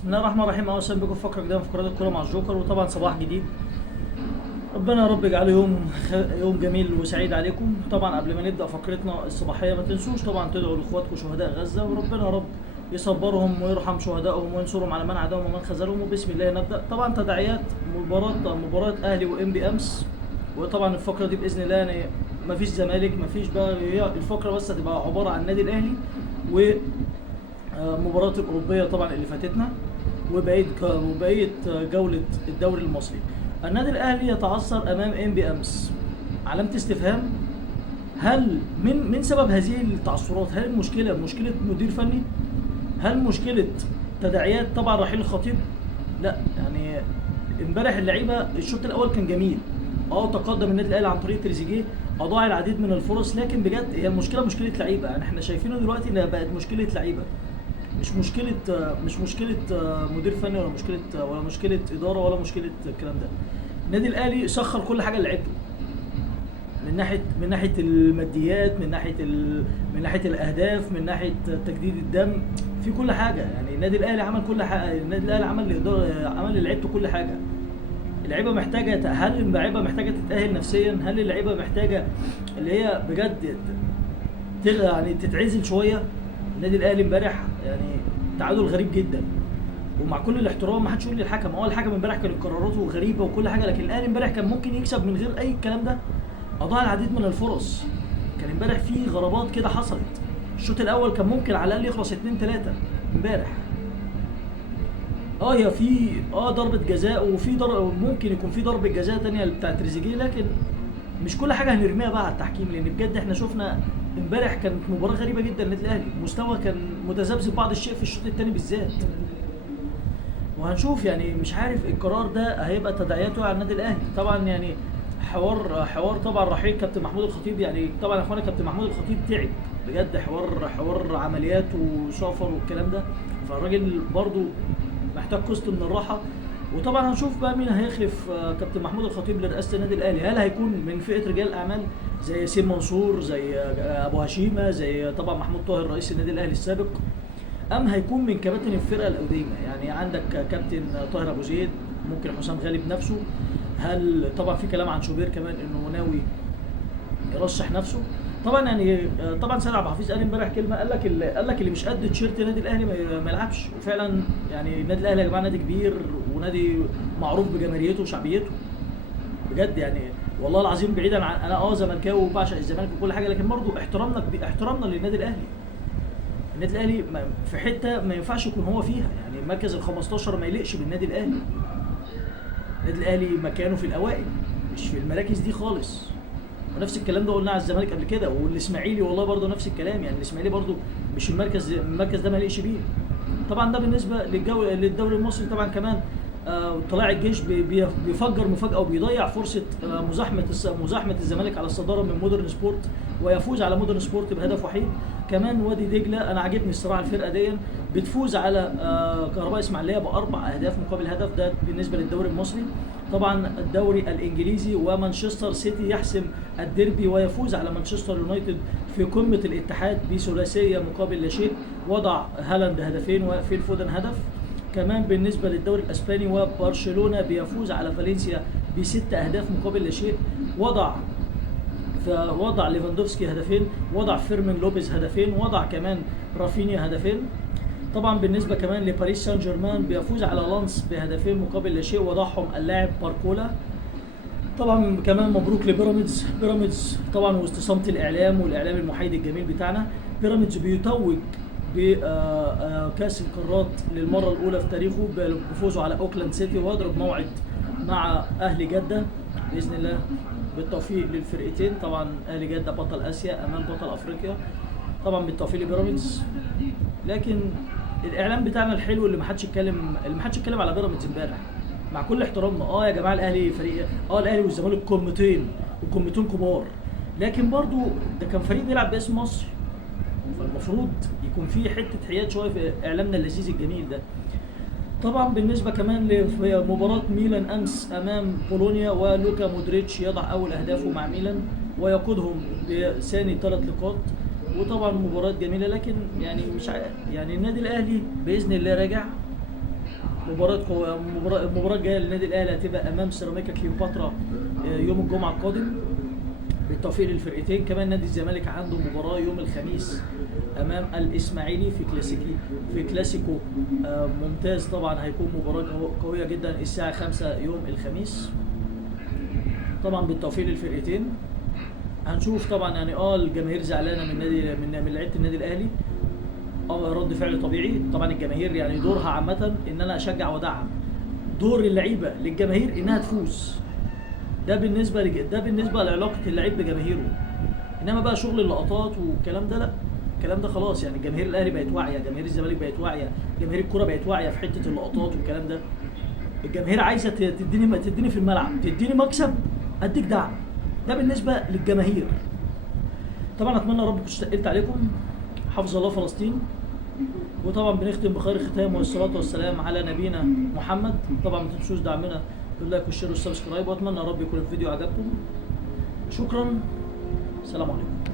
بسم الله الرحمن الرحيم. اهلا وسهلا بكم في فقره جديده من فقرات الكوره مع الجوكر، وطبعا صباح جديد. ربنا يا رب يجعله يوم جميل وسعيد عليكم. طبعا قبل ما نبدا فقرتنا الصباحيه ما تنسوش طبعا تدعوا لاخواتكم شهداء غزه، وربنا يا رب يصبرهم ويرحم شهدائهم وينصرهم على من عاداهم ومن خذلهم. وبسم الله نبدا. طبعا تداعيات مباراه اهلي وام بي امس، وطبعا الفقره دي باذن الله يعني مفيش زمالك، مفيش بقى، هي الفقره بس هتبقى عباره عن النادي الاهلي ومباراه الاوروبيه طبعا اللي فاتتنا، وبقيه جوله الدوري المصري. النادي الاهلي يتعثر امام ام بي امس، علامه استفهام. هل من سبب هذه التعثرات؟ هل المشكله مشكله مدير فني؟ هل مشكله تداعيات طبعا رحيل الخطيب؟ لا، يعني امبارح اللعيبه الشوط الاول كان جميل، تقدم النادي الاهلي عن طريق تريزيجيه، اضاع العديد من الفرص، لكن بجد هي المشكله مشكله لعيبه. يعني احنا شايفينه دلوقتي انها بقت مشكله لعيبه، مش مشكله مدير فني ولا مشكله اداره ولا مشكله الكلام ده. النادي الاهلي سخر كل حاجه لعيبته، من ناحيه الماديات، من ناحيه الاهداف، من ناحيه تجديد الدم، في كل حاجه. يعني النادي الاهلي عمل كل حاجه، النادي الاهلي عمل للعيبته كل حاجه. اللعيبه محتاجه، هل اللعيبه محتاجه تتاهل نفسيا؟ هل اللعيبه محتاجه اللي هي بجد يعني تتعزل شويه؟ النادي الاهلي امبارح يعني تعادل غريب جدا، ومع كل الاحترام ما حدش يقول لي الحكم، الحكم امبارح كانت قراراته غريبه وكل حاجه، لكن الاهلي امبارح كان ممكن يكسب من غير اي الكلام ده. اضاع العديد من الفرص، كان امبارح في غرابات كده حصلت. الشوط الاول كان ممكن على الاقل يخلص 2-3 امبارح. هي في ضربه جزاء، وفي ممكن يكون في ضربه جزاء ثانيه بتاعت تريزيجيه، لكن مش كل حاجه هنرميها بقى على التحكيم، لان بجد احنا شفنا امبارح كانت مباراه غريبه جدا للنادي الاهلي، مستوى كان متذبذب بعض الشيء في الشوط الثاني بالذات. وهنشوف، يعني مش عارف القرار ده هيبقى تداعياته على النادي الاهلي. طبعا يعني حوار طبعا رحيل كابتن محمود الخطيب، يعني طبعا يا اخوانا كابتن محمود الخطيب تعب بجد، حوار عمليات وسفر والكلام ده، فالراجل برضو محتاج قسط من الراحه. وطبعا هنشوف بقى مين هيخلف كابتن محمود الخطيب لرئاسه النادي الاهلي. هل هيكون من فئه رجال الاعمال زي ياسين منصور، زي ابو هشيمه، زي طبعا محمود طاهر رئيس النادي الاهلي السابق، ام هيكون من كباتن الفرقه القديمه؟ يعني عندك كابتن طاهر ابو زيد، ممكن حسام غالب نفسه. هل طبعا في كلام عن شوبير كمان انه ناوي يرشح نفسه. طبعا يعني طبعا سيد عبد الحفيظ قال امبارح كلمه، قال لك اللي مش قد تيشيرت النادي الاهلي ما يلعبش. وفعلا يعني النادي الاهلي يا جماعه نادي كبير، ونادي معروف بجماهيريته وشعبيته بجد. يعني والله العظيم بعيدا عن انا زملكاوي وبعشق الزمالك وكل حاجه، لكن برضو احترامنا للنادي الاهلي. النادي الاهلي في حته ما ينفعش يكون هو فيها، يعني المركز ال 15 ما يليقش بالنادي الاهلي. النادي الاهلي مكانه في الاوائل، مش في المراكز دي خالص. ونفس الكلام ده قلناه على الزمالك قبل كده، والاسماعيلي والله برضه نفس الكلام. يعني الاسماعيلي برضه مش المركز ده ما يليقش بيه. طبعا ده بالنسبه للدوري المصري. طبعا كمان طلائع الجيش بيفجر مفاجاه وبيضيع فرصه مزاحمه الزمالك على الصداره من مودرن سبورت، ويفوز على مودرن سبورت بهدف وحيد. كمان وادي دجله، انا عاجبني الصراحه الفرقه دي، بتفوز على كهرباء اسماعيليه ب4 اهداف مقابل هدف. ده بالنسبه للدوري المصري. طبعا الدوري الانجليزي، ومانشستر سيتي يحسم الديربي ويفوز على مانشستر يونايتد في قمه الاتحاد بثلاثيه مقابل لا شيء، وضع هالاند هدفين وفيل فودن هدف. كمان بالنسبه للدوري الاسباني، وبرشلونه بيفوز على فالنسيا ب6 اهداف مقابل لا شيء، وضع ليفاندوفسكي هدفين، وضع فيرمين لوبيز هدفين، وضع كمان رافينيا هدفين. طبعا بالنسبه كمان لباريس سان جيرمان بيفوز على لانس بهدفين مقابل لا شيء، وضعهم اللاعب باركولا. طبعا كمان مبروك لبيراميدز طبعا، وسط صمت الاعلام والاعلام المحايد الجميل بتاعنا. بيراميدز بيتوج بكاس القارات للمره الاولى في تاريخه بفوزه على اوكلاند سيتي، ويضرب موعد مع اهلي جده باذن الله. بالتوفيق للفرقتين. طبعا اهلي جده بطل اسيا امام بطل افريقيا، طبعا بالتوفيق لبيراميدز. لكن الاعلام بتاعنا الحلو اللي ما حدش اتكلم على بيراميدز امبارح، مع كل احترامنا. يا جماعه الاهلي فريق، الاهلي والزمالك قمتين كبار، لكن برضو ده كان فريق بيلعب باسم مصر، فالمفروض يكون في حته حياد شويه في اعلامنا اللذيذ الجميل ده. طبعا بالنسبه كمان لمباراه ميلان امس امام بولونيا، ولوكا مودريتش يضع اول اهدافه مع ميلان ويقودهم بثاني 3 نقاط. وطبعا مباراه جميله، لكن يعني مش يعني النادي الاهلي باذن الله راجع، المباراة الجاية للنادي الأهلي هتبقى أمام سيراميكا كليوباترا يوم الجمعة القادم. بالتوفيق للفرقتين. كمان نادي الزمالك عنده مباراة يوم الخميس أمام الإسماعيلي في كلاسيكو ممتاز. طبعا هيكون مباراة قوية جدا الساعة 5 يوم الخميس. طبعا بالتوفيق للفرقتين. هنشوف طبعا يعني الجماهير زعلانة من لعيبة النادي الأهلي. رد فعل طبيعي. طبعا الجماهير يعني دورها عامة ان انا اشجع وادعم. دور اللعيبة للجماهير انها تفوز. ده بالنسبة لعلاقة اللعيب بجماهيره. انما بقى شغل اللقطات والكلام ده لا. الكلام ده خلاص يعني جماهير الاهلي بقت واعية، جماهير الزمالك بقت واعية، جماهير الكرة بقت واعية في حتة اللقطات والكلام ده. الجماهير عايزة تديني في الملعب، تديني مكسب، اديك دعم. ده بالنسبة للجماهير. طبعا اتمنى رب كنت تقلت عليكم. حفظ الله فلسطين. وطبعا بنختم بخير الختام والصلاه والسلام على نبينا محمد. طبعا ما تنسوش دعمنا باللايك والشير والسبسكرايب، واتمنى رب يكون الفيديو عجبكم. شكرا. السلام عليكم.